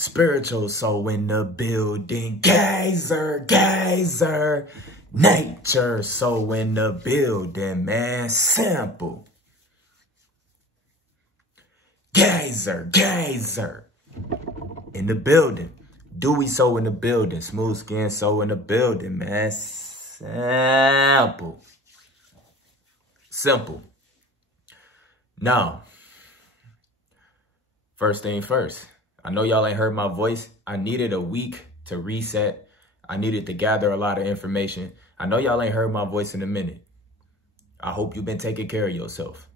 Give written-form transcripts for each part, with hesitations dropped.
Spiritual soul in the building. Geyser, geyser. Nature soul in the building, man. Simple. Geyser, geyser. In the building. Dewey soul in the building. Smooth skin soul in the building, man. Simple. Simple. Now, first thing first. I know y'all ain't heard my voice. I needed a week to reset. I needed to gather a lot of information. I know y'all ain't heard my voice in a minute. I hope you've been taking care of yourself.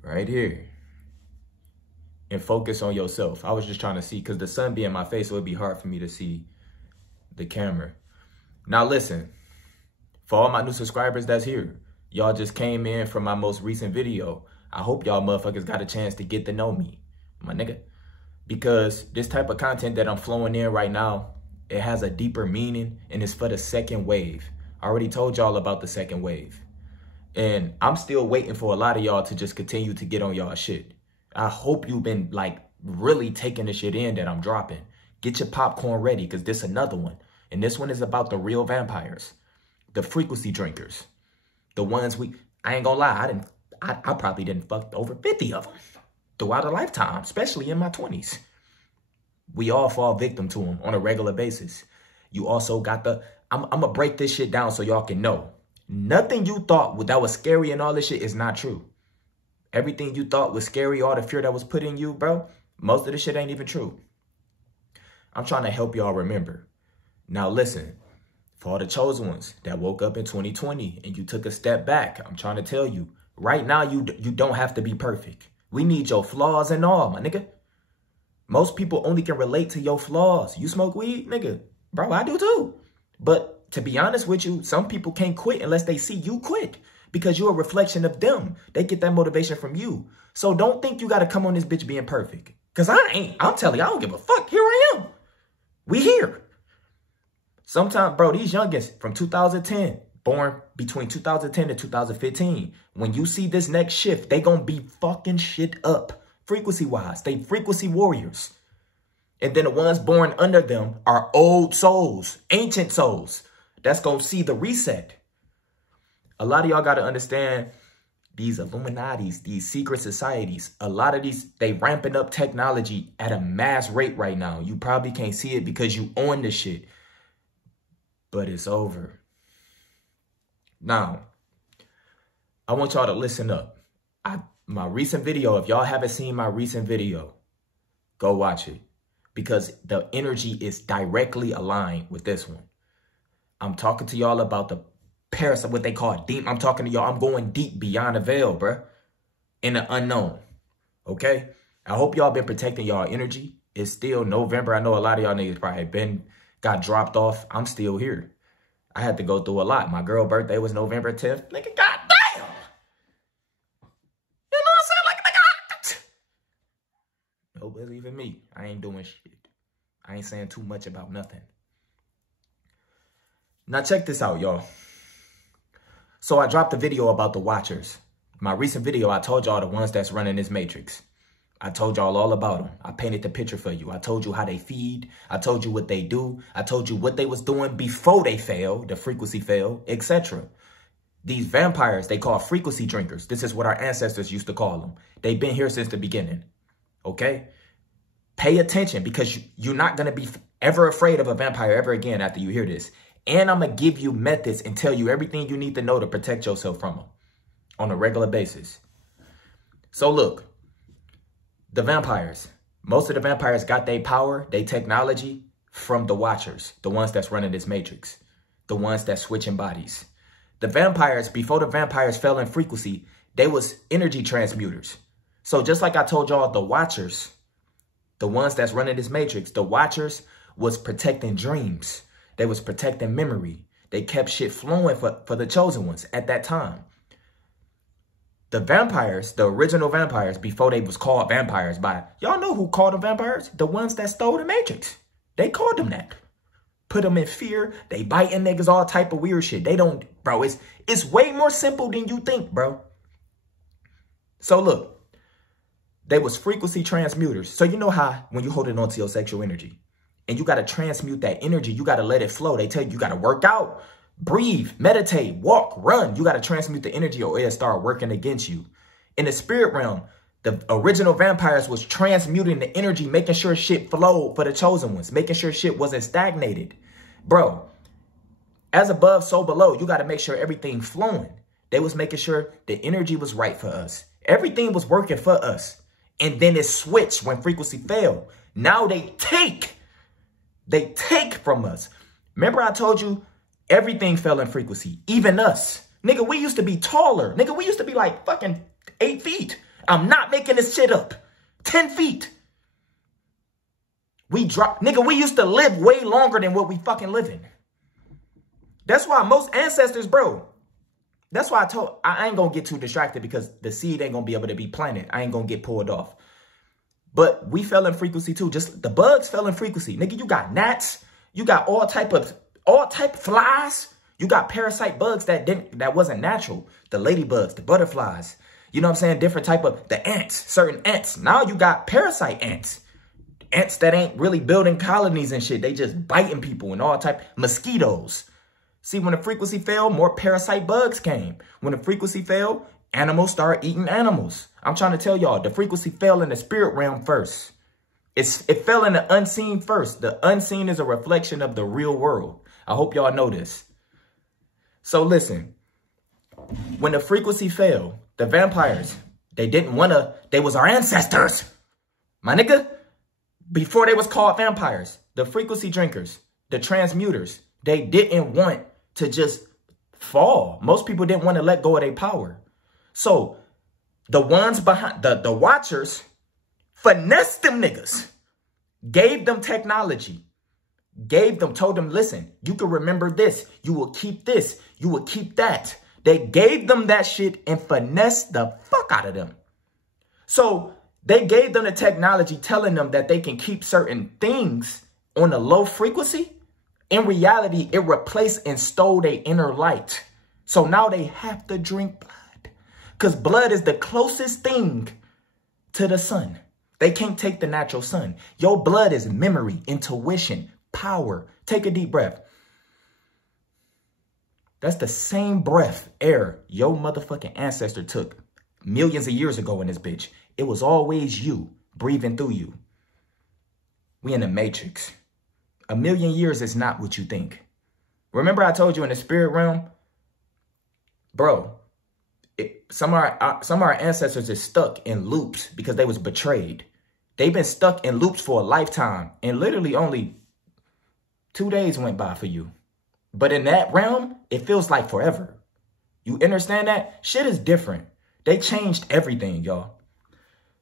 Right here. And focus on yourself. I was just trying to see, because the sun be in my face, so it'd be hard for me to see the camera. Now listen, for all my new subscribers that's here, y'all just came in from my most recent video. I hope y'all motherfuckers got a chance to get to know me, my nigga. Because this type of content that I'm flowing in right now, it has a deeper meaning, and it's for the second wave. I already told y'all about the second wave. And I'm still waiting for a lot of y'all to just continue to get on y'all shit. I hope you've been like really taking the shit in that I'm dropping. Get your popcorn ready, because this is another one. And this one is about the real vampires. The frequency drinkers. The ones I ain't gonna lie, I probably didn't fuck over 50 of them throughout a lifetime, especially in my 20s. We all fall victim to them on a regular basis. You also got I'm gonna break this shit down so y'all can know. Nothing you thought that was scary and all this shit is not true. Everything you thought was scary, all the fear that was put in you, bro, most of the shit ain't even true. I'm trying to help y'all remember. Now listen, for all the chosen ones that woke up in 2020 and you took a step back, I'm trying to tell you, right now you don't have to be perfect. We need your flaws and all, my nigga. Most people only can relate to your flaws. You smoke weed, nigga. Bro, I do too. But to be honest with you, some people can't quit unless they see you quit. Because you're a reflection of them. They get that motivation from you. So don't think you got to come on this bitch being perfect. Because I ain't. I'm telling you, I don't give a fuck. Here I am. We here. Sometimes, bro, these youngins from 2010, born between 2010 and 2015, when you see this next shift, they gonna be fucking shit up. Frequency-wise, they frequency warriors. And then the ones born under them are old souls, ancient souls. That's gonna see the reset. A lot of y'all gotta understand these Illuminatis, these secret societies, a lot of these, they ramping up technology at a mass rate right now. You probably can't see it because you own this shit. But it's over. Now, I want y'all to listen up. My recent video, if y'all haven't seen my recent video, go watch it. Because the energy is directly aligned with this one. I'm talking to y'all about the parasite, what they call deep. I'm talking to y'all, I'm going deep beyond the veil, bruh. In the unknown. Okay? I hope y'all been protecting y'all energy. It's still November. I know a lot of y'all niggas probably got dropped off. I'm still here. I had to go through a lot. My girl birthday was November 10th. Nigga, goddamn. You know what I'm saying? Like, nigga. No, believe in me. I ain't doing shit. I ain't saying too much about nothing. Now check this out, y'all. So I dropped a video about the Watchers. My recent video, I told y'all the ones that's running this matrix. I told y'all all about them. I painted the picture for you. I told you how they feed. I told you what they do. I told you what they was doing before they fell, the frequency fell, etc. These vampires, they call frequency drinkers. This is what our ancestors used to call them. They've been here since the beginning. Okay? Pay attention, because you're not going to be ever afraid of a vampire ever again after you hear this. And I'm going to give you methods and tell you everything you need to know to protect yourself from them on a regular basis. So look. The vampires. Most of the vampires got their power, their technology from the Watchers. The ones that's running this matrix. The ones that's switching bodies. The vampires, before the vampires fell in frequency, they was energy transmuters. So just like I told y'all, the Watchers, the ones that's running this matrix, the Watchers was protecting dreams. They was protecting memory. They kept shit flowing for the chosen ones at that time. The vampires, the original vampires, before they was called vampires by, y'all know who called them vampires? The ones that stole the Matrix. They called them that. Put them in fear. They biting niggas, all type of weird shit. They don't, bro, it's way more simple than you think, bro. So look, They was frequency transmuters. So you know how when you hold it onto your sexual energy and you got to transmute that energy, you got to let it flow. They tell you got to work out, breathe, meditate, walk, run. You got to transmute the energy or it'll start working against you. In the spirit realm, the original vampires was transmuting the energy, making sure shit flowed for the chosen ones, making sure shit wasn't stagnated. Bro, as above, so below, you got to make sure everything flowing. They was making sure the energy was right for us. Everything was working for us. And then it switched when frequency fell. Now they take from us. Remember I told you everything fell in frequency, even us. Nigga, we used to be taller. Nigga, we used to be like fucking 8 feet. I'm not making this shit up. 10 feet. We dropped. Nigga, we used to live way longer than what we fucking living. That's why most ancestors, bro. That's why I ain't gonna get too distracted because the seed ain't gonna be able to be planted. I ain't gonna get pulled off. But we fell in frequency too. Just the bugs fell in frequency. Nigga, you got gnats. You got all type of flies. You got parasite bugs that wasn't natural. The ladybugs, the butterflies. You know what I'm saying? Different type of the ants, certain ants. Now you got parasite ants. Ants that ain't really building colonies and shit. They just biting people and all type mosquitoes. See, when the frequency fell, more parasite bugs came. When the frequency fell, animals start eating animals. I'm trying to tell y'all, the frequency fell in the spirit realm first. It fell in the unseen first. The unseen is a reflection of the real world. I hope y'all know this. So listen, when the frequency fell, the vampires, they was our ancestors. My nigga, before they was called vampires, the frequency drinkers, the transmuters, they didn't want to just fall. Most people didn't want to let go of their power. So the ones behind, the watchers, finessed them niggas, gave them technology, told them, listen, you can remember this. You will keep this. You will keep that. They gave them that shit and finessed the fuck out of them. So they gave them the technology telling them that they can keep certain things on a low frequency. In reality, it replaced and stole their inner light. So now they have to drink blood. Because blood is the closest thing to the sun. They can't take the natural sun. Your blood is memory, intuition, power. Take a deep breath. That's the same breath, air, your motherfucking ancestor took millions of years ago in this bitch. It was always you breathing through you. We in the matrix. 1,000,000 years is not what you think. Remember I told you in the spirit realm? Bro, some of our ancestors is stuck in loops because they was betrayed. They've been stuck in loops for a lifetime. And literally only 2 days went by for you. But in that realm, it feels like forever. You understand that? Shit is different. They changed everything, y'all.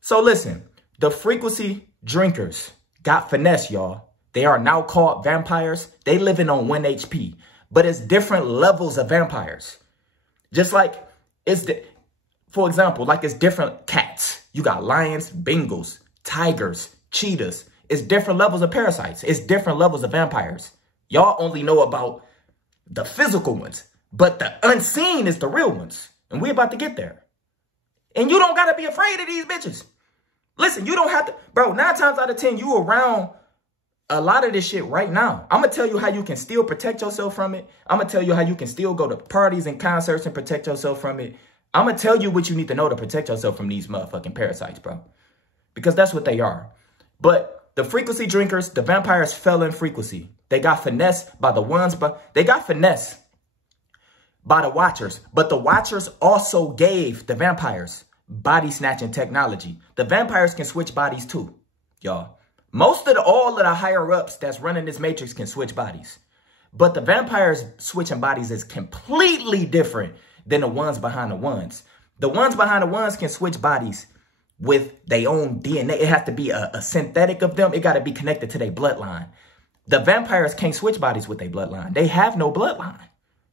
So listen, the frequency drinkers got finesse, y'all. They are now called vampires. They living on 1 HP. But it's different levels of vampires. Just like for example, like it's different cats. You got lions, Bengals, tigers, cheetahs. It's different levels of parasites. It's different levels of vampires. Y'all only know about the physical ones, but the unseen is the real ones. And we're about to get there. And you don't got to be afraid of these bitches. Listen, you don't have to, bro, 9 times out of 10, you around a lot of this shit right now. I'm going to tell you how you can still protect yourself from it. I'm going to tell you how you can still go to parties and concerts and protect yourself from it. I'm going to tell you what you need to know to protect yourself from these motherfucking parasites, bro. Because that's what they are. But the frequency drinkers, the vampires fell in frequency. They got finessed by the ones, but they got finessed by the watchers. But the watchers also gave the vampires body snatching technology. The vampires can switch bodies too, y'all. All of the higher ups that's running this matrix can switch bodies. But the vampires switching bodies is completely different than the ones behind the ones. The ones behind the ones can switch bodies with their own DNA. It has to be a synthetic of them. It got to be connected to their bloodline. The vampires can't switch bodies with their bloodline. They have no bloodline.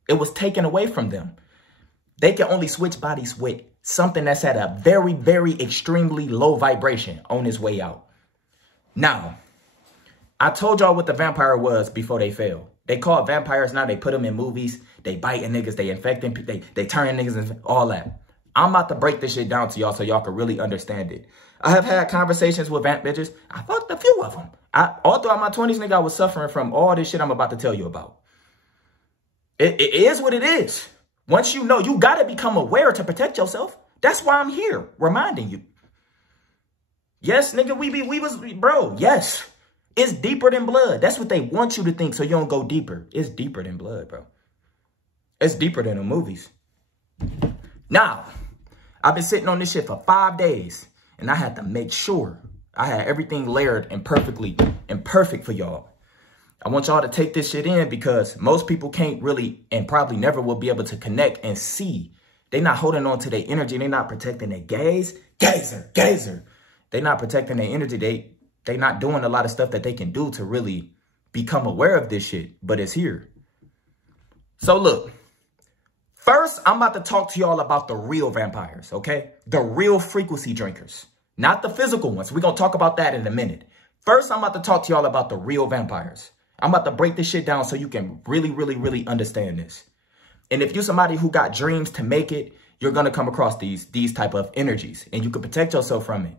It was taken away from them. They can only switch bodies with something that's at a very, very extremely low vibration on its way out. Now, I told y'all what the vampire was before they fell. They call vampires now. They put them in movies. They biting niggas. They infecting. They turning niggas and all that. I'm about to break this shit down to y'all so y'all can really understand it. I have had conversations with vamp bitches. I fucked a few of them. All throughout my 20s, nigga, I was suffering from all this shit I'm about to tell you about. It is what it is. Once you know, you got to become aware to protect yourself. That's why I'm here, reminding you. Yes, nigga, bro, yes. It's deeper than blood. That's what they want you to think so you don't go deeper. It's deeper than blood, bro. It's deeper than the movies. Now, I've been sitting on this shit for 5 days, and I had to make sure I had everything layered and perfect for y'all. I want y'all to take this shit in because most people can't really and probably never will be able to connect and see. They not holding on to their energy. They not protecting their gaze. Gazer. They not protecting their energy. They not doing a lot of stuff that they can do to really become aware of this shit, but it's here. So look, first, I'm about to talk to y'all about the real vampires, okay? The real frequency drinkers, not the physical ones. We're going to talk about that in a minute. First, I'm about to talk to y'all about the real vampires. I'm about to break this shit down so you can really understand this. And if you're somebody who got dreams to make it, you're going to come across these type of energies, and you can protect yourself from it.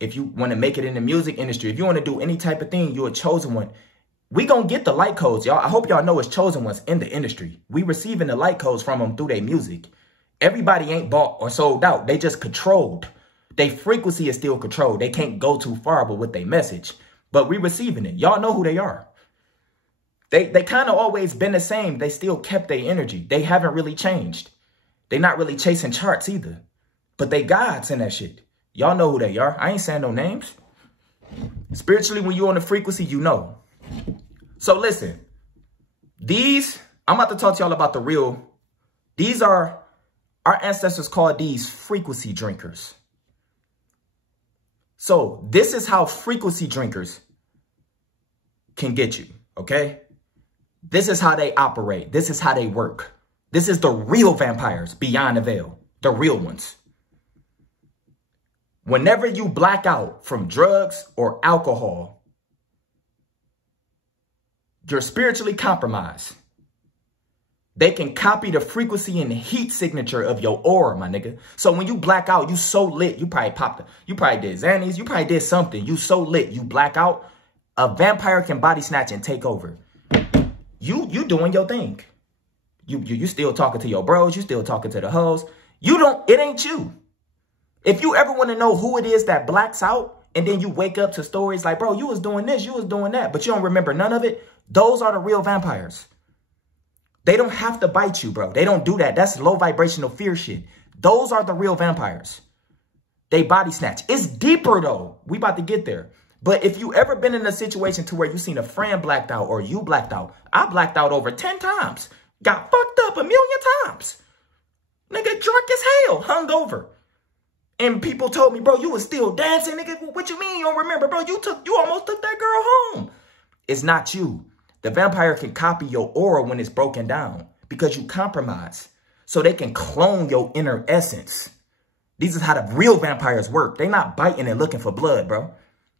If you want to make it in the music industry, if you want to do any type of thing, you're a chosen one. We gonna get the light codes, y'all. I hope y'all know it's chosen ones in the industry. We receiving the light codes from them through their music. Everybody ain't bought or sold out. They just controlled. Their frequency is still controlled. They can't go too far with their message. But we receiving it. Y'all know who they are. They kind of always been the same. They still kept their energy. They haven't really changed. They not really chasing charts either. But they gods in that shit. Y'all know who they are. I ain't saying no names. Spiritually, when you on the frequency, you know. So listen, I'm about to talk to y'all about the real. These are, our ancestors called these frequency drinkers. So this is how frequency drinkers can get you, okay? This is how they operate. This is how they work. This is the real vampires beyond the veil, the real ones. Whenever you black out from drugs or alcohol, you're spiritually compromised. They can copy the frequency and the heat signature of your aura, my nigga. So when you black out, you so lit. You probably did Xannies. You probably did something. You so lit. You black out. A vampire can body snatch and take over. You doing your thing. You still talking to your bros. You still talking to the hoes. It ain't you. If you ever want to know who it is that blacks out and then you wake up to stories like, bro, you was doing this, you was doing that, but you don't remember none of it, those are the real vampires. They don't have to bite you, bro. They don't do that. That's low vibrational fear shit. Those are the real vampires. They body snatch. It's deeper, though. We about to get there. But if you ever been in a situation to where you seen a friend blacked out or you blacked out, I blacked out over 10 times. Got fucked up 1 million times. Nigga, drunk as hell, hungover. And people told me, bro, you was still dancing, nigga. What you mean you don't remember, bro? You almost took that girl home. It's not you. The vampire can copy your aura when it's broken down because you compromise. So they can clone your inner essence. These is how the real vampires work. They not biting and looking for blood, bro.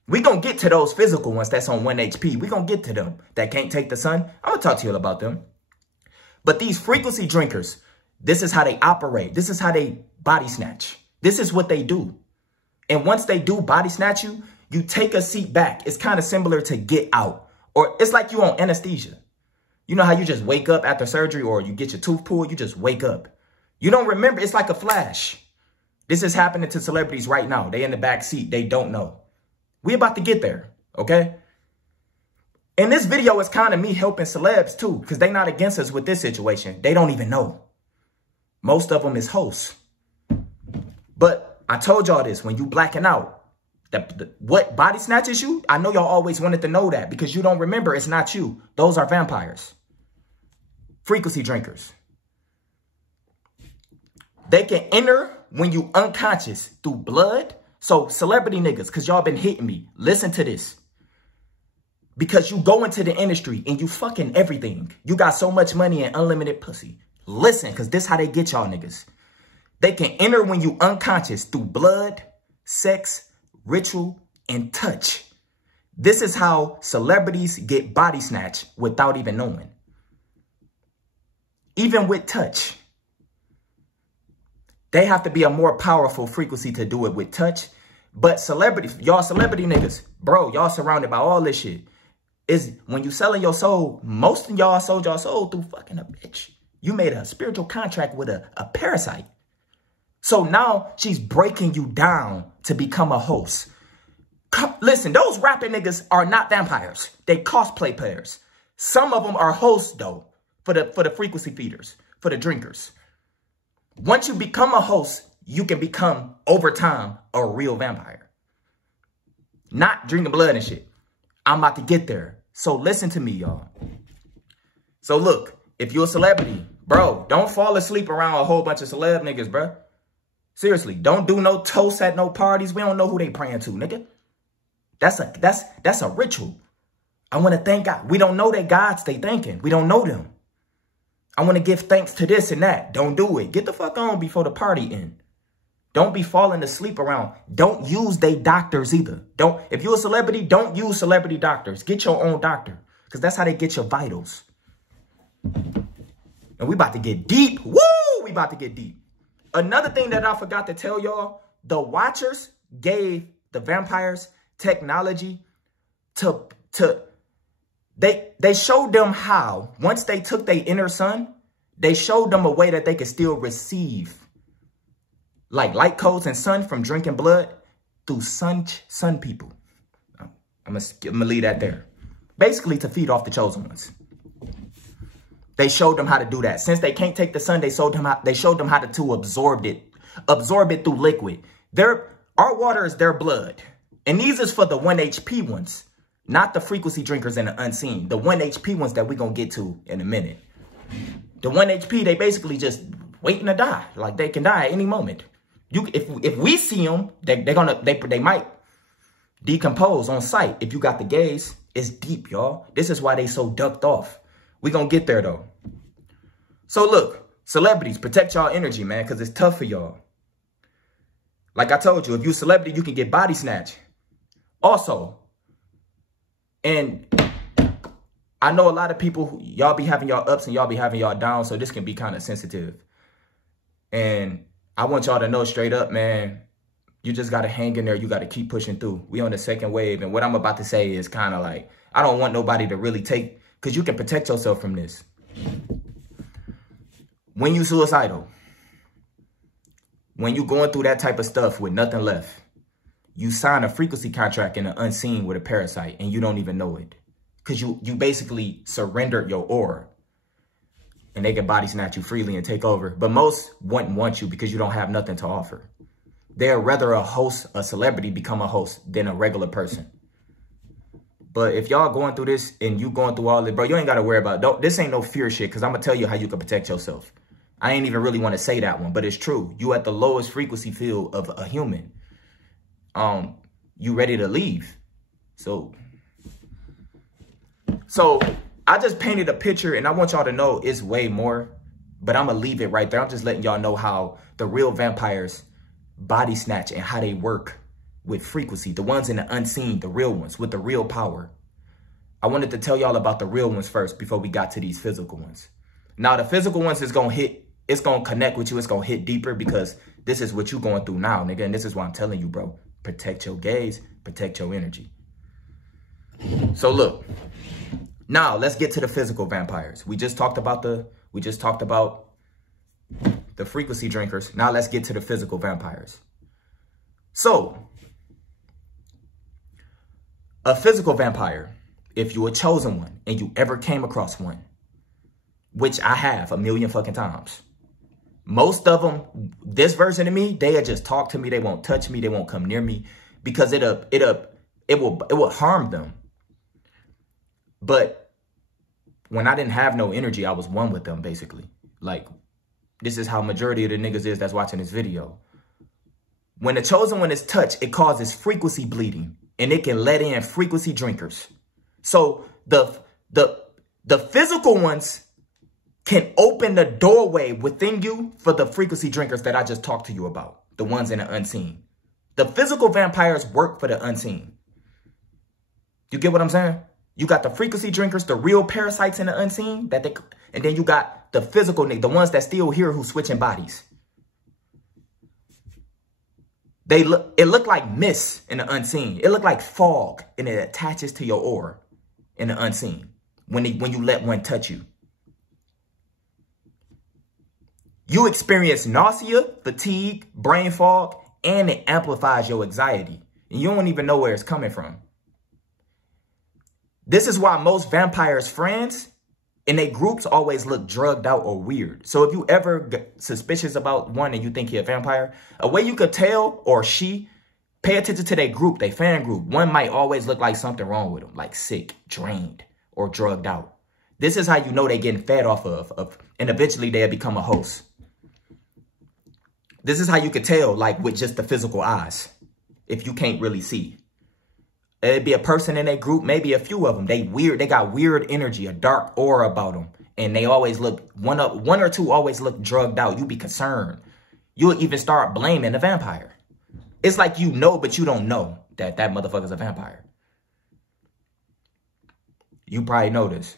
We gonna get to those physical ones that's on 1 HP. We gonna get to them that can't take the sun. I'm gonna talk to you about them. But these frequency drinkers, this is how they operate. This is how they body snatch. This is what they do. And once they do body snatch you, you take a seat back. It's kind of similar to Get Out. Or it's like you on anesthesia. You know how you just wake up after surgery or you get your tooth pulled, you just wake up. You don't remember. It's like a flash. This is happening to celebrities right now. They in the back seat. They don't know. We about to get there, okay? And this video is kind of me helping celebs too, because they not against us with this situation. They don't even know. Most of them is hosts. But I told y'all this, when you blacking out, what body snatches you? I know y'all always wanted to know that because you don't remember. It's not you. Those are vampires. Frequency drinkers. They can enter when you unconscious through blood. So celebrity niggas, because y'all been hitting me, listen to this. Because you go into the industry and you fucking everything. You got so much money and unlimited pussy. Listen, because this how they get y'all niggas. They can enter when you unconscious through blood, sex, ritual, and touch. This is how celebrities get body snatched without even knowing. Even with touch. They have to be a more powerful frequency to do it with touch. But celebrities, y'all celebrity niggas, bro, y'all surrounded by all this shit. Is when you selling your soul, most of y'all sold your soul through fucking a bitch. You made a spiritual contract with a parasite. So now she's breaking you down to become a host. Listen, those rapping niggas are not vampires. They cosplay players. Some of them are hosts, though, for the frequency feeders, for the drinkers. Once you become a host, you can become, over time, a real vampire. Not drinking blood and shit. I'm about to get there. So listen to me, y'all. So look, if you're a celebrity, bro, don't fall asleep around a whole bunch of celeb niggas, bro. Seriously, don't do no toast at no parties. We don't know who they praying to, nigga. That's a ritual. I want to thank God. We don't know that gods they thanking. We don't know them. I want to give thanks to this and that. Don't do it. Get the fuck on before the party end. Don't be falling asleep around. Don't use they doctors either. If you're a celebrity, don't use celebrity doctors. Get your own doctor. Because that's how they get your vitals. And we about to get deep. Woo! We about to get deep. Another thing that I forgot to tell y'all, the Watchers gave the vampires technology they showed them how, once they took their inner sun, they showed them a way that they could still receive like light codes and sun from drinking blood through sun people. I'm gonna leave that there. Basically to feed off the chosen ones. They showed them how to do that. Since they can't take the sun, they showed them how to absorb it through liquid. Our water is their blood. And these is for the 1 HP ones, not the frequency drinkers and the unseen. The 1 HP ones that we're going to get to in a minute. The 1 HP, they basically just waiting to die. Like they can die at any moment. If we see them, they might decompose on sight. If you got the gaze, it's deep, y'all. This is why they so ducked off. We going to get there, though. So look, celebrities, protect y'all energy, man, because it's tough for y'all. Like I told you, if you're a celebrity, you can get body snatched. Also, and I know a lot of people, y'all be having y'all ups and y'all be having y'all downs, so this can be kind of sensitive. And I want y'all to know straight up, man, you just got to hang in there. You got to keep pushing through. We on the second wave. And what I'm about to say is kind of like, I don't want nobody to really take, because you can protect yourself from this. When you suicidal, when you going through that type of stuff with nothing left, you sign a frequency contract in the unseen with a parasite and you don't even know it. Because you basically surrendered your aura. And they can body snatch you freely and take over. But most wouldn't want you because you don't have nothing to offer. They'd rather a celebrity become a host than a regular person. But if y'all going through this and you going through all this, bro, you ain't got to worry about it. This ain't no fear shit, because I'm going to tell you how you can protect yourself. I ain't even really want to say that one, but it's true. You at the lowest frequency field of a human. You ready to leave. So I just painted a picture, and I want y'all to know it's way more, but I'm going to leave it right there. I'm just letting y'all know how the real vampires body snatch and how they work with frequency. The ones in the unseen, the real ones with the real power. I wanted to tell y'all about the real ones first before we got to these physical ones. Now, the physical ones is going to hit, it's going to connect with you. It's going to hit deeper because this is what you going through now, nigga. And this is why I'm telling you, bro. Protect your gaze, protect your energy. So look, now let's get to the physical vampires. We just talked about the frequency drinkers. Now let's get to the physical vampires. So a physical vampire, if you're a chosen one and you ever came across one, which I have a million fucking times. Most of them, this version of me, they'll just talk to me. They won't touch me. They won't come near me because it will harm them. But when I didn't have no energy, I was one with them, basically. Like, this is how majority of the niggas is that's watching this video. When the chosen one is touched, it causes frequency bleeding, and it can let in frequency drinkers. So the physical ones can open the doorway within you for the frequency drinkers that I just talked to you about. The ones in the unseen. The physical vampires work for the unseen. You get what I'm saying? You got the frequency drinkers, the real parasites in the unseen, and then you got the physical, the ones that still here who switching bodies. It look like mist in the unseen. It look like fog, and it attaches to your aura in the unseen when you let one touch you. You experience nausea, fatigue, brain fog, and it amplifies your anxiety. And you don't even know where it's coming from. This is why most vampires' friends in their groups always look drugged out or weird. So if you ever get suspicious about one and you think he a vampire, a way you could tell, or pay attention to their group, their fan group. One might always look like something wrong with them, like sick, drained, or drugged out. This is how you know they're getting fed off of and eventually they'll become a host. This is how you could tell, like with just the physical eyes, if you can't really see. It'd be a person in a group, maybe a few of them. They got weird energy, a dark aura about them. And they always look, one or two always look drugged out. You be concerned. You'll even start blaming the vampire. It's like you know, but you don't know that motherfucker's a vampire. You probably know this.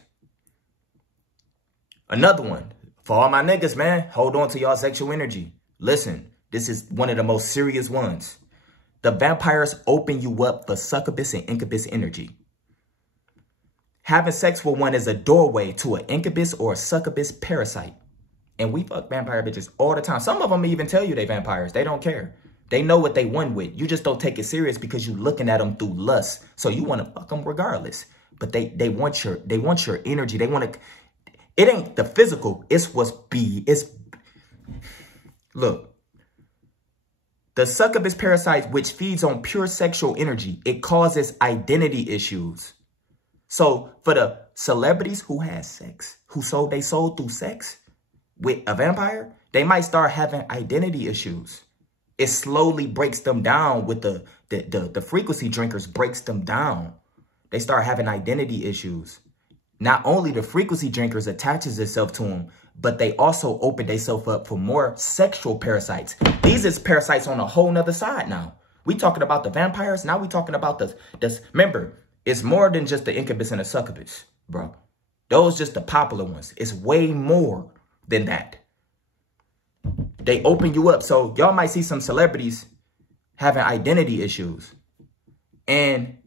Another one. For all my niggas, man, hold on to y'all sexual energy. Listen, this is one of the most serious ones. The vampires open you up for succubus and incubus energy. Having sex with one is a doorway to an incubus or a succubus parasite. And we fuck vampire bitches all the time. Some of them even tell you they vampires. They don't care. They know what they won with. You just don't take it serious because you're looking at them through lust. So you want to fuck them regardless. But they want your energy. They want to. It ain't the physical. It's look. The succubus parasite, which feeds on pure sexual energy, it causes identity issues. So for the celebrities who had sex, who sold their soul through sex with a vampire, they might start having identity issues. It slowly breaks them down with the frequency drinkers breaks them down. They start having identity issues. Not only the frequency drinkers attaches itself to them, but they also open themselves up for more sexual parasites. These is parasites on a whole nother side now. We talking about the vampires. Now we talking about this. Remember, it's more than just the incubus and the succubus, bro. Those just the popular ones. It's way more than that. They open you up. So y'all might see some celebrities having identity issues. And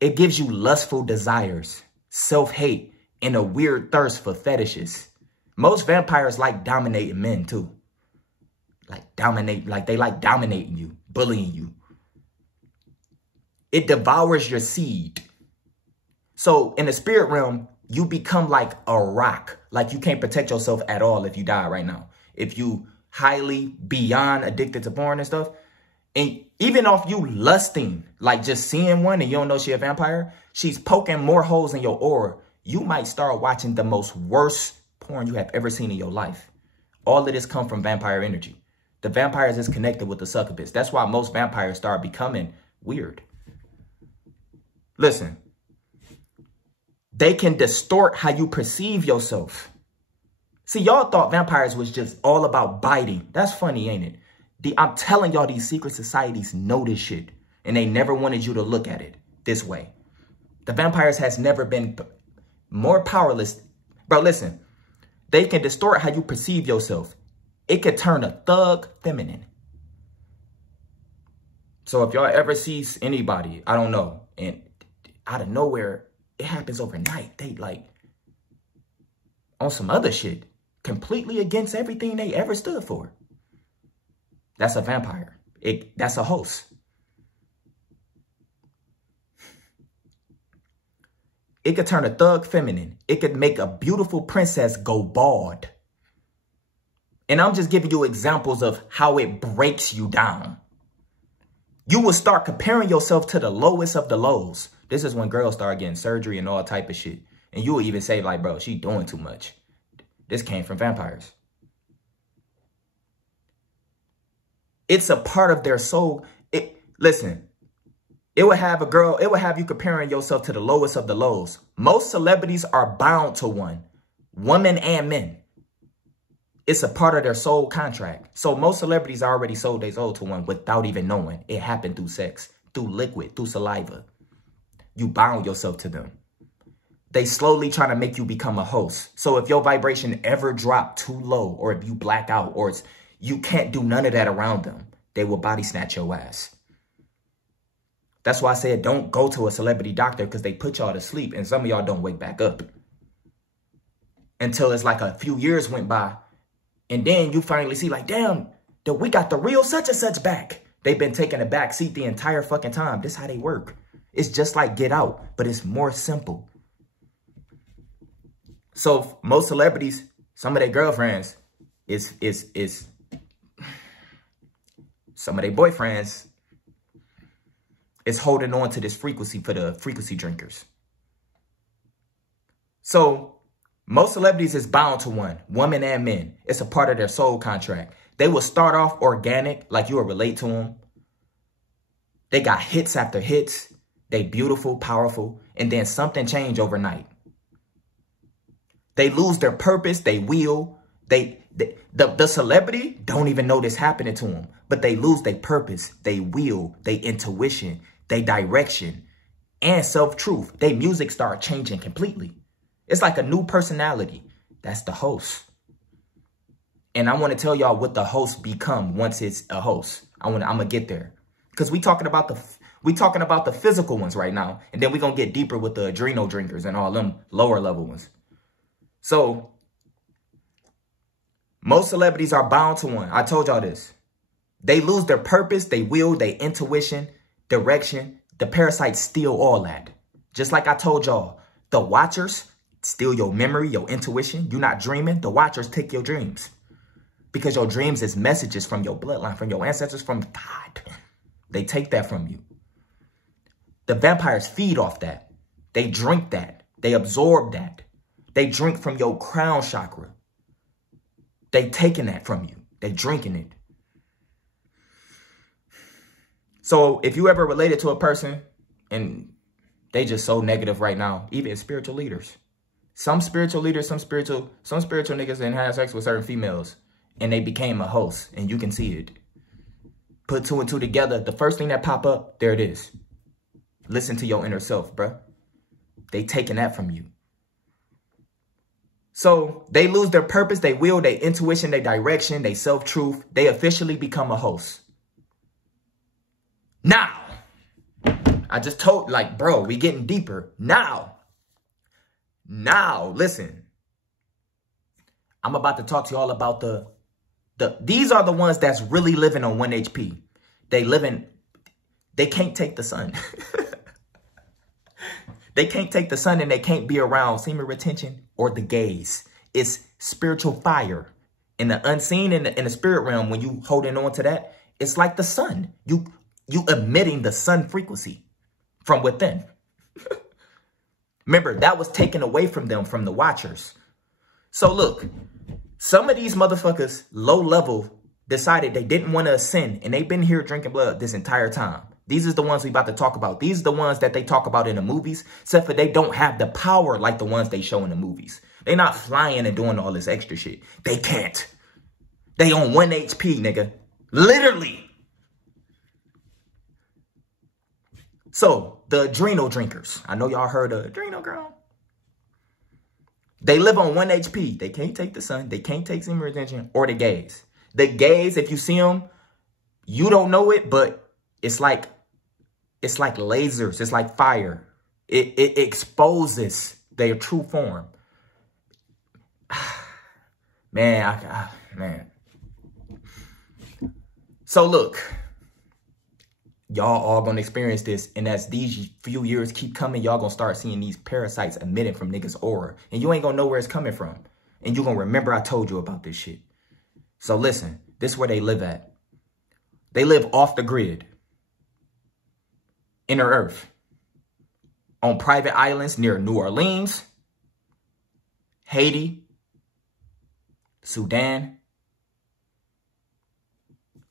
it gives you lustful desires, self-hate, and a weird thirst for fetishes. Most vampires like dominating men too. They like dominating you, bullying you. It devours your seed. So in the spirit realm, you become like a rock. Like you can't protect yourself at all if you die right now. If you highly beyond addicted to porn and stuff. And even off you lusting, like just seeing one and you don't know she a vampire, she's poking more holes in your aura. You might start watching the most worst porn you have ever seen in your life. All of this come from vampire energy. The vampires is connected with the succubus. That's why most vampires start becoming weird. Listen, they can distort how you perceive yourself. See, y'all thought vampires was just all about biting. That's funny, ain't it? I'm telling y'all, these secret societies know this shit. And they never wanted you to look at it this way. The vampires has never been more powerless. Bro, listen. They can distort how you perceive yourself. It could turn a thug feminine. So if y'all ever sees anybody, I don't know, and out of nowhere, it happens overnight. They like on some other shit. Completely against everything they ever stood for. That's a vampire. That's a host. It could turn a thug feminine. It could make a beautiful princess go bald. And I'm just giving you examples of how it breaks you down. You will start comparing yourself to the lowest of the lows. This is when girls start getting surgery and all type of shit. And you will even say like, bro, she doing too much. This came from vampires. It's a part of their soul. Listen, it will have you comparing yourself to the lowest of the lows. Most celebrities are bound to one, women and men. It's a part of their soul contract. So most celebrities already sold their soul to one without even knowing. It happened through sex, through liquid, through saliva. You bound yourself to them. They slowly try to make you become a host. So if your vibration ever drop too low, or if you black out, or You can't do none of that around them. They will body snatch your ass. That's why I said don't go to a celebrity doctor, because they put y'all to sleep and some of y'all don't wake back up. Until it's like a few years went by. And then you finally see like, damn, we got the real such and such back. They've been taking a back seat the entire fucking time. This is how they work. It's just like Get Out, but it's more simple. So most celebrities, some of their girlfriends is some of their boyfriends is holding on to this frequency for the frequency drinkers. So most celebrities is bound to one, women and men. It's a part of their soul contract. They will start off organic, like you will relate to them. They got hits after hits. They beautiful, powerful, and then something change overnight. They lose their purpose, they will. The celebrity don't even know this happening to them, but they lose their purpose, they will, they intuition, they direction, and self-truth. They music start changing completely. It's like a new personality. That's the host. And I want to tell y'all what the host become once it's a host. I'm gonna get there. Because we talking about the physical ones right now. And then we're gonna get deeper with the adrenal drinkers and all them lower level ones. So most celebrities are bound to one. I told y'all this. They lose their purpose, they will, their intuition, direction. The parasites steal all that. Just like I told y'all, the watchers steal your memory, your intuition. You're not dreaming. The watchers take your dreams. Because your dreams is messages from your bloodline, from your ancestors, from God. They take that from you. The vampires feed off that. They drink that. They absorb that. They drink from your crown chakra. They taking that from you. They drinking it. So if you ever related to a person and they just so negative right now, even spiritual leaders. Some spiritual leaders, some spiritual niggas didn't have sex with certain females and they became a host, and you can see it. Put two and two together. The first thing that pop up, there it is. Listen to your inner self, bruh. They taking that from you. So they lose their purpose, they will, their intuition, their direction, their self-truth. They officially become a host. Now, I just told, like, bro, we getting deeper. Now, listen. I'm about to talk to y'all about these are the ones that's really living on 1 HP. They can't take the sun. They can't take the sun and they can't be around semen retention or the gaze. It's spiritual fire. In the unseen, in the spirit realm, when you holding on to that, it's like the sun. You emitting the sun frequency from within. Remember, that was taken away from them, from the watchers. So look, some of these motherfuckers, low level, decided they didn't want to ascend, and they've been here drinking blood this entire time. These are the ones we about to talk about. These are the ones that they talk about in the movies, except for they don't have the power like the ones they show in the movies. They're not flying and doing all this extra shit. They can't. They on 1 HP, nigga. Literally. So, the adrenal drinkers. I know y'all heard of adrenal girl. They live on 1 HP. They can't take the sun. They can't take semen retention or the gaze. The gaze, if you see them, you don't know it, but it's like lasers. It's like fire. It exposes their true form. Man, man. So look, y'all all gonna experience this, and as these few years keep coming, y'all gonna start seeing these parasites emitting from niggas' aura, and you ain't gonna know where it's coming from, and you gonna remember I told you about this shit. So listen, this is where they live at. They live off the grid, inner earth, on private islands near New Orleans, Haiti, Sudan.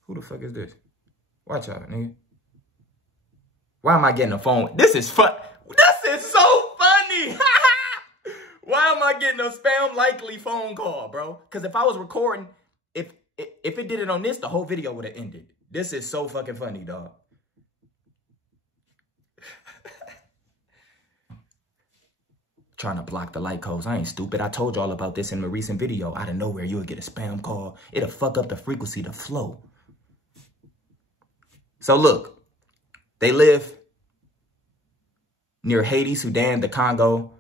Who the fuck is this? Watch out, nigga. Why am I getting a phone? This is fun. This is so funny. Why am I getting a spam likely phone call, bro? Because if I was recording, if it did it on this, the whole video would have ended. This is so fucking funny, dog. Trying to block the like codes. I ain't stupid. I told y'all about this in a recent video. Out of nowhere, you'll get a spam call. It'll fuck up the frequency, the flow. So look, they live near Haiti, Sudan, the Congo,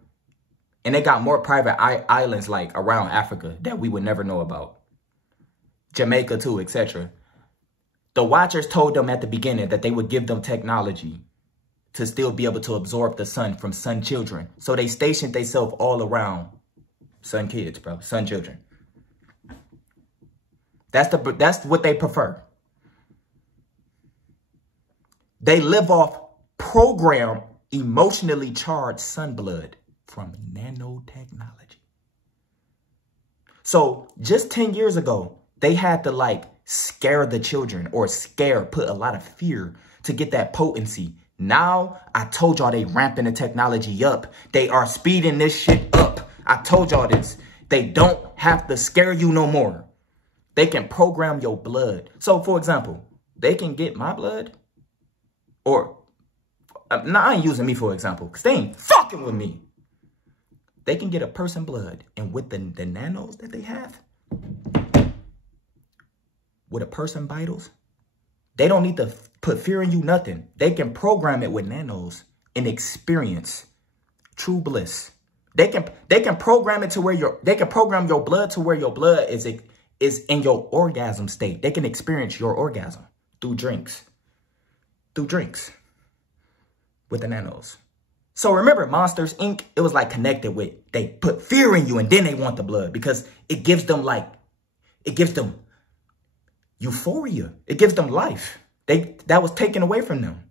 and they got more private islands like around Africa that we would never know about. Jamaica too, etc. The Watchers told them at the beginning that they would give them technology to still be able to absorb the sun from sun children. So they stationed themselves all around sun kids, bro, sun children. That's what they prefer. They live off programmed, emotionally charged sun blood from nanotechnology. So just 10 years ago, they had to like scare the children or put a lot of fear to get that potency. Now, I told y'all they ramping the technology up. They are speeding this shit up. I told y'all this. They don't have to scare you no more. They can program your blood. So, for example, they can get my blood. Or, I ain't using me for example, because they ain't fucking with me. They can get a person blood. And with the nanos that they have, with a person vitals, they don't need to put fear in you, nothing. They can program it with nanos and experience true bliss. They can program it to where they can program your blood to where your blood is in your orgasm state. They can experience your orgasm through drinks. Through drinks with the nanos. So remember, Monsters, Inc., it was like connected with, they put fear in you and then they want the blood because it gives them euphoria. It gives them life. That was taken away from them.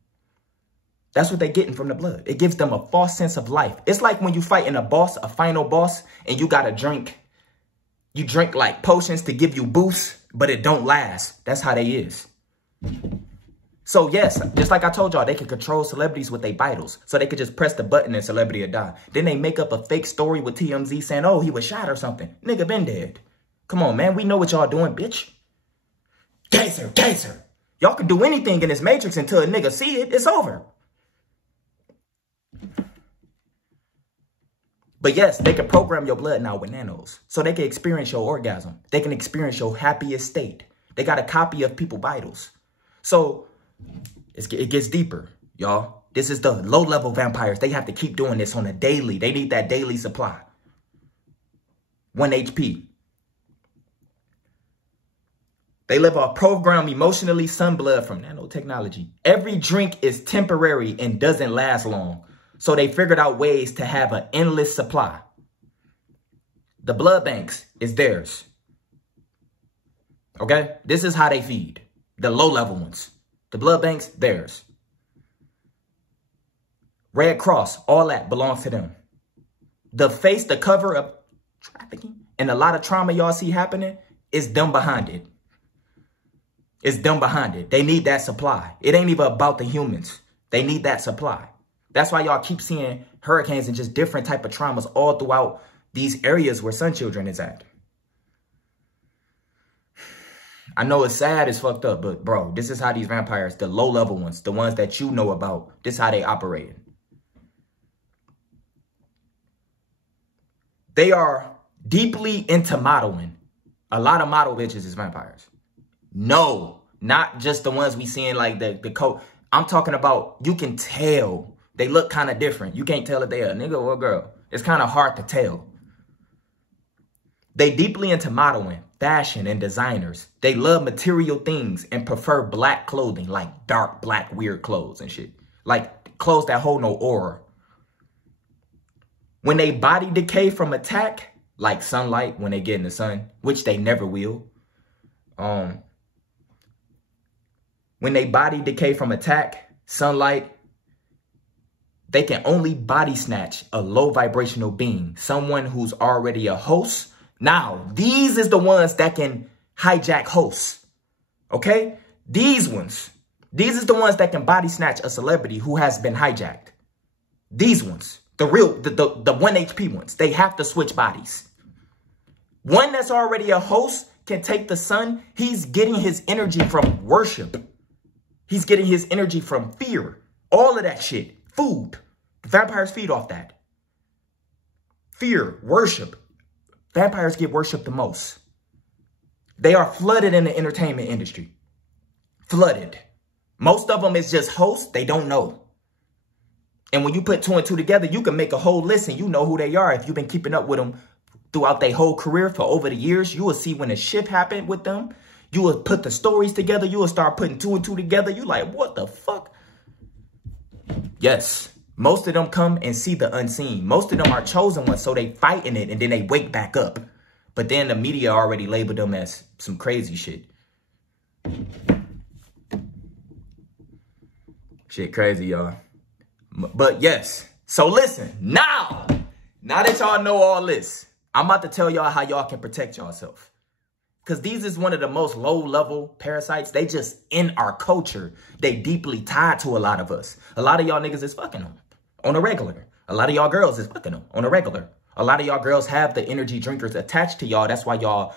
That's what they're getting from the blood. It gives them a false sense of life. It's like when you fighting a boss, a final boss, and you got to drink. You drink like potions to give you boosts, but it don't last. That's how they is. So yes, just like I told y'all, they can control celebrities with their vitals. So they could just press the button and celebrity will die. Then they make up a fake story with TMZ saying, oh, he was shot or something. Nigga been dead. Come on, man. We know what y'all doing, bitch. Geyser. Y'all can do anything in this matrix until a nigga see it. It's over. But yes, they can program your blood now with nanos. So they can experience your orgasm. They can experience your happiest state. They got a copy of people's vitals. So it gets deeper, y'all. This is the low-level vampires. They have to keep doing this on a daily. They need that daily supply. 1 HP. They live off programmed emotionally sun blood from nanotechnology. Every drink is temporary and doesn't last long. So they figured out ways to have an endless supply. The blood banks is theirs. Okay? This is how they feed. The low-level ones. The blood banks, theirs. Red Cross, all that belongs to them. The cover of trafficking and a lot of trauma y'all see happening is them behind it. It's them behind it. They need that supply. It ain't even about the humans. They need that supply. That's why y'all keep seeing hurricanes and just different type of traumas all throughout these areas where Sun Children is at. I know it's sad, it's fucked up, but bro, this is how these vampires, the low-level ones, the ones that you know about, this is how they operate. They are deeply into modeling. A lot of model bitches is vampires. No, not just the ones we seeing like the coat. I'm talking about, you can tell. They look kind of different. You can't tell if they a nigga or a girl. It's kind of hard to tell. They deeply into modeling, fashion, and designers. They love material things and prefer black clothing, like dark, black, weird clothes and shit. Like clothes that hold no aura. When they body decay from attack, like sunlight when they get in the sun, which they never will. When they body decay from attack, sunlight, they can only body snatch a low vibrational being, someone who's already a host. Now, these is the ones that can hijack hosts, okay? These is the ones that can body snatch a celebrity who has been hijacked. These ones, the 1 HP ones, they have to switch bodies. One that's already a host can take the sun. He's getting his energy from worship. He's getting his energy from fear. All of that shit. Food. The vampires feed off that. fear, worship. Vampires get worshipped the most. They are flooded in the entertainment industry. Flooded. Most of them is just hosts. They don't know. And when you put 2 and 2 together, you can make a whole list and you know who they are. If you've been keeping up with them throughout their whole career for over the years, you will see when a shift happened with them. You will put the stories together. You will start putting 2 and 2 together. You like, what the fuck? Yes. Most of them come and see the unseen. Most of them are chosen ones, so they fight in it and then they wake back up. But then the media already labeled them as some crazy shit. Shit crazy, y'all. But yes. So listen, now that y'all know all this, I'm about to tell y'all how y'all can protect yourself. Because these is one of the most low-level parasites. They just in our culture. They deeply tied to a lot of us. A lot of y'all niggas is fucking them on a regular. A lot of y'all girls is fucking them on a regular. A lot of y'all girls have the energy drinkers attached to y'all. That's why y'all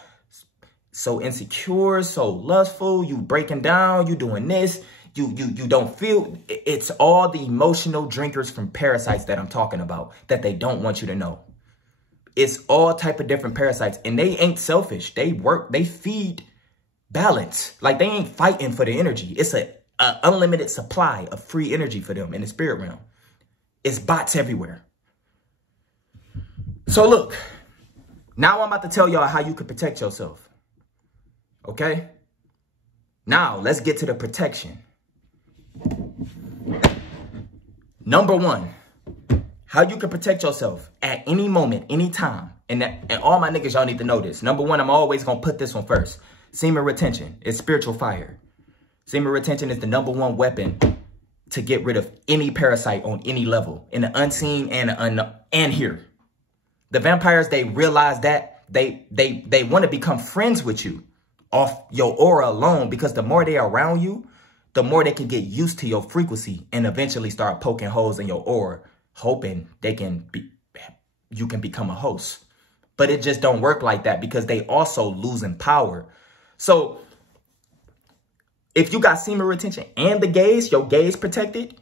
so insecure, so lustful. You breaking down. You doing this. You don't feel. It's all the emotional drinkers from parasites that I'm talking about that they don't want you to know. It's all type of different parasites, and they ain't selfish. They work, they feed balance. Like, they ain't fighting for the energy. It's a unlimited supply of free energy for them in the spirit realm. It's bots everywhere. So look, now I'm about to tell y'all how you can protect yourself. Okay? Now, let's get to the protection. Number 1. How you can protect yourself at any moment, any time. And all my niggas, y'all need to know this. Number 1, I'm always going to put this one first. Semen retention is spiritual fire. Semen retention is the number 1 weapon to get rid of any parasite on any level. In the unseen and here. The vampires, they realize that they want to become friends with you off your aura alone. Because the more they are around you, the more they can get used to your frequency and eventually start poking holes in your aura, hoping you can become a host. But it just don't work like that because they also losing power. So if you got semen retention and the gaze, your gaze protected,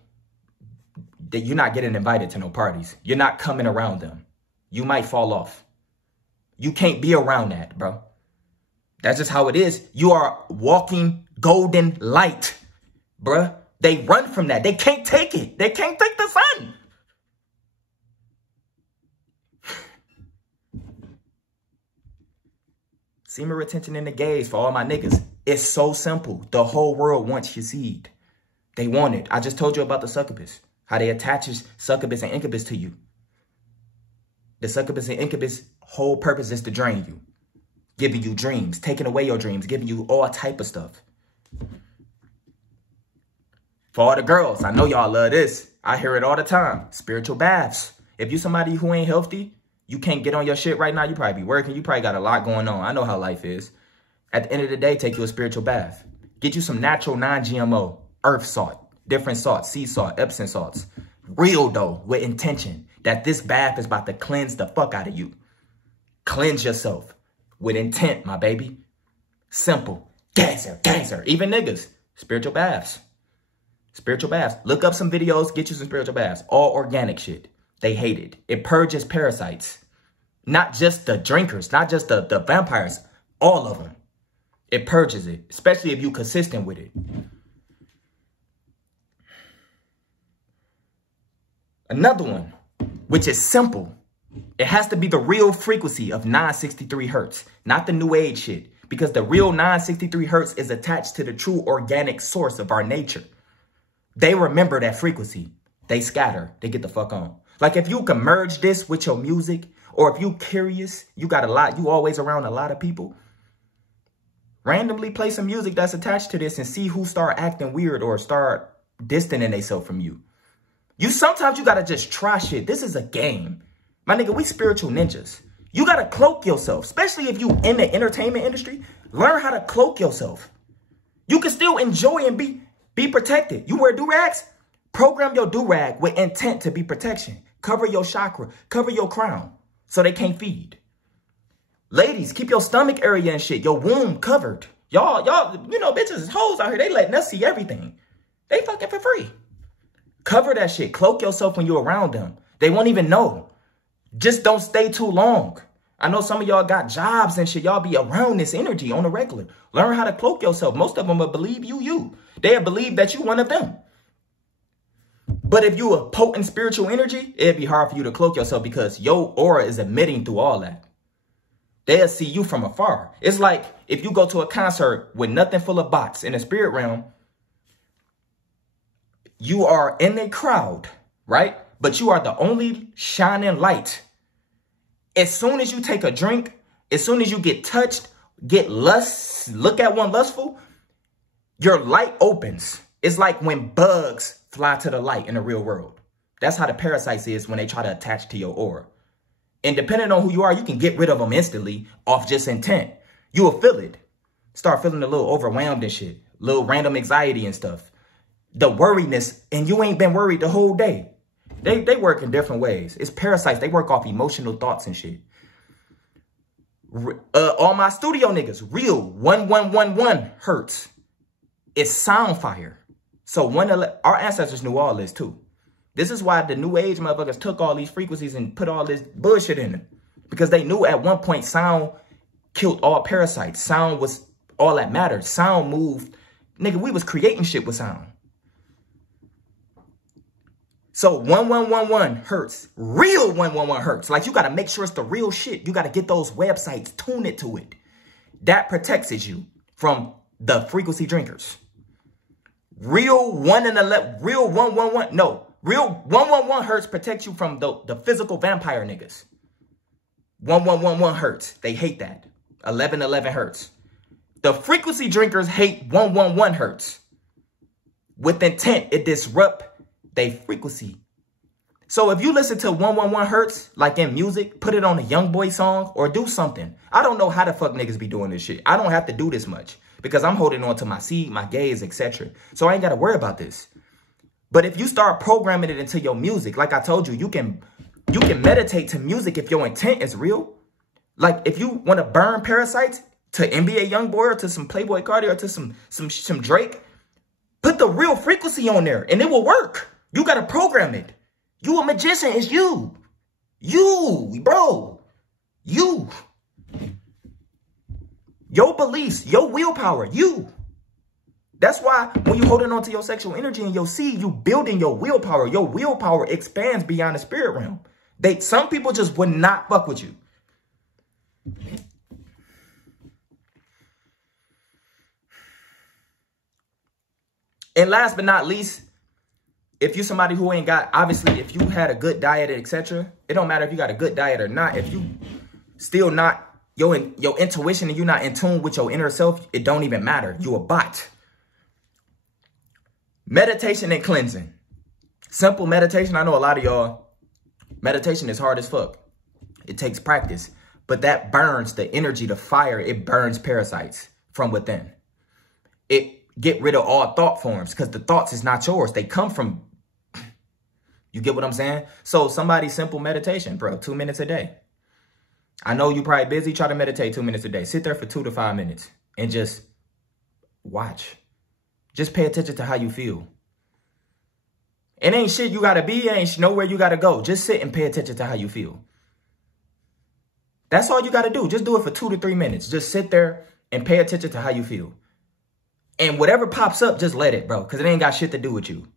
that you're not getting invited to no parties. You're not coming around them. You might fall off. You can't be around that, bro. That's just how it is. You are walking golden light, bruh. They run from that. They can't take it. They can't take the sun. Semen retention in the gaze for all my niggas. It's so simple. The whole world wants your seed. They want it. I just told you about the succubus. How they attaches succubus and incubus to you. The succubus and incubus whole purpose is to drain you. Giving you dreams. Taking away your dreams. Giving you all type of stuff. For all the girls, I know y'all love this. I hear it all the time. Spiritual baths. If you somebody who ain't healthy, you can't get on your shit right now. You probably be working. You probably got a lot going on. I know how life is. At the end of the day, take you a spiritual bath. Get you some natural non-GMO earth salt, different salts, sea salt, Epsom salts. Real though, with intention that this bath is about to cleanse the fuck out of you. Cleanse yourself with intent, my baby. Simple. Gangster, gangster. Even niggas. Spiritual baths. Spiritual baths. Look up some videos. Get you some spiritual baths. All organic shit. They hate it. It purges parasites. Not just the drinkers. Not just the vampires. All of them. It purges it. Especially if you're consistent with it. Another one, which is simple. It has to be the real frequency of 963 hertz. Not the new age shit. Because the real 963 hertz is attached to the true organic source of our nature. They remember that frequency. They scatter. They get the fuck on. Like if you can merge this with your music, or if you curious, you got a lot, you always around a lot of people. Randomly play some music that's attached to this and see who start acting weird or start distancing themselves from you. Sometimes you gotta just try shit. This is a game. My nigga, we spiritual ninjas. You gotta cloak yourself, especially if you in the entertainment industry. Learn how to cloak yourself. You can still enjoy and be protected. You wear do-rags? Program your do-rag with intent to be protection. Cover your chakra. Cover your crown so they can't feed. Ladies, keep your stomach area and shit, your womb covered. Y'all, you know, bitches is hoes out here. They letting us see everything. They fucking for free. Cover that shit. Cloak yourself when you're around them. They won't even know. Just don't stay too long. I know some of y'all got jobs and shit. Y'all be around this energy on the regular. Learn how to cloak yourself. Most of them will believe you. They'll believe that you one of them. But if you a potent spiritual energy, it'd be hard for you to cloak yourself because your aura is emitting through all that. They'll see you from afar. It's like if you go to a concert with nothing full of bots in the spirit realm, you are in a crowd, right? But you are the only shining light. As soon as you take a drink, as soon as you get touched, get lust, look at one lustful, your light opens. It's like when bugs fly to the light in the real world. That's how the parasites is when they try to attach to your aura. And depending on who you are, you can get rid of them instantly off just intent. You will feel it. Start feeling a little overwhelmed and shit. Little random anxiety and stuff. The worriness, and you ain't been worried the whole day. They work in different ways. It's parasites. They work off emotional thoughts and shit. All my studio niggas, real 1111 hertz. It's sound fire. So our ancestors knew all this too. This is why the new age motherfuckers took all these frequencies and put all this bullshit in them. Because they knew at one point sound killed all parasites. Sound was all that mattered. Sound moved. Nigga, we was creating shit with sound. So 1111 hertz, real 111 hertz. Like you got to make sure it's the real shit. You got to get those websites, tune it to it. That protects you from the frequency drinkers. Real 111, real 111, no. Real 111 hertz protects you from the physical vampire niggas. 1111 hertz. They hate that. 1111 hertz. The frequency drinkers hate 111 hertz. With intent, it disrupt their frequency. So if you listen to 111 hertz, like in music, put it on a Young Boy song or do something. I don't know how the fuck niggas be doing this shit. I don't have to do this much because I'm holding on to my seed, my gaze, etc. So I ain't got to worry about this. But if you start programming it into your music, like I told you, you can meditate to music if your intent is real. Like if you want to burn parasites to NBA Youngboy or to some Playboy Cardi or to some Drake, put the real frequency on there and it will work. You got to program it. You a magician. It's you. You, bro. You. Your beliefs, your willpower, you. That's why when you holding on to your sexual energy and your seed, you building your willpower. Your willpower expands beyond the spirit realm. Some people just would not fuck with you. And last but not least, if you're somebody who ain't got, obviously, if you had a good diet, etc., it don't matter if you got a good diet or not. If you still not, your intuition and you're not in tune with your inner self, it don't even matter. You a bot. Meditation and cleansing. Simple meditation. I know a lot of y'all, meditation is hard as fuck. It takes practice. But that burns the energy, the fire. It burns parasites from within. It get rid of all thought forms because the thoughts is not yours. They come from, you get what I'm saying? So somebody's simple meditation, bro, 2 minutes a day. I know you probably busy. Try to meditate 2 minutes a day. Sit there for 2 to 5 minutes and just watch. Just pay attention to how you feel. It ain't shit you got to be. It ain't nowhere you got to go. Just sit and pay attention to how you feel. That's all you got to do. Just do it for 2 to 3 minutes. Just sit there and pay attention to how you feel. And whatever pops up, just let it, bro. Because it ain't got shit to do with you.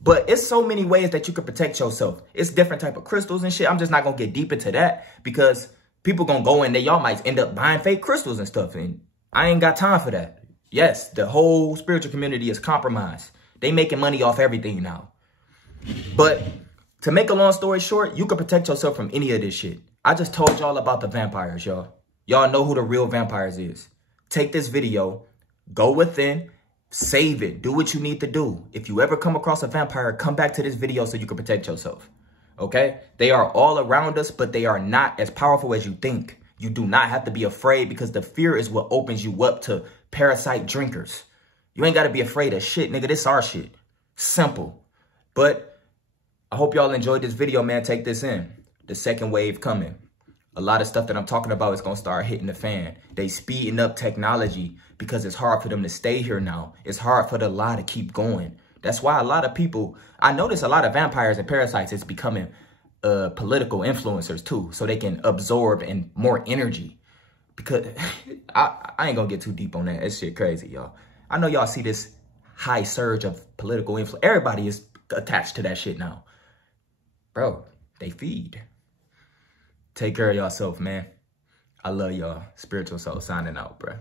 But it's so many ways that you can protect yourself. It's different type of crystals and shit. I'm just not going to get deep into that. Because people going to go in there. Y'all might end up buying fake crystals and stuff. And I ain't got time for that. Yes, the whole spiritual community is compromised. They making money off everything now. But to make a long story short, you can protect yourself from any of this shit. I just told y'all about the vampires, y'all. Y'all know who the real vampires is. Take this video, go within, save it, do what you need to do. If you ever come across a vampire, come back to this video so you can protect yourself. Okay? They are all around us, but they are not as powerful as you think. You do not have to be afraid because the fear is what opens you up to parasite drinkers. You ain't got to be afraid of shit, nigga. This our shit. Simple. But I hope y'all enjoyed this video, man. Take this in. The second wave coming. A lot of stuff that I'm talking about is going to start hitting the fan. They speeding up technology because it's hard for them to stay here now. It's hard for the lie to keep going. That's why a lot of people, I notice a lot of vampires and parasites is becoming political influencers too, so they can absorb and more energy. Because I ain't gonna get too deep on that. That shit crazy, y'all. I know y'all see this high surge of political influence. Everybody is attached to that shit now. Bro, they feed. Take care of yourself, man. I love y'all. Spiritual Soul signing out, bro.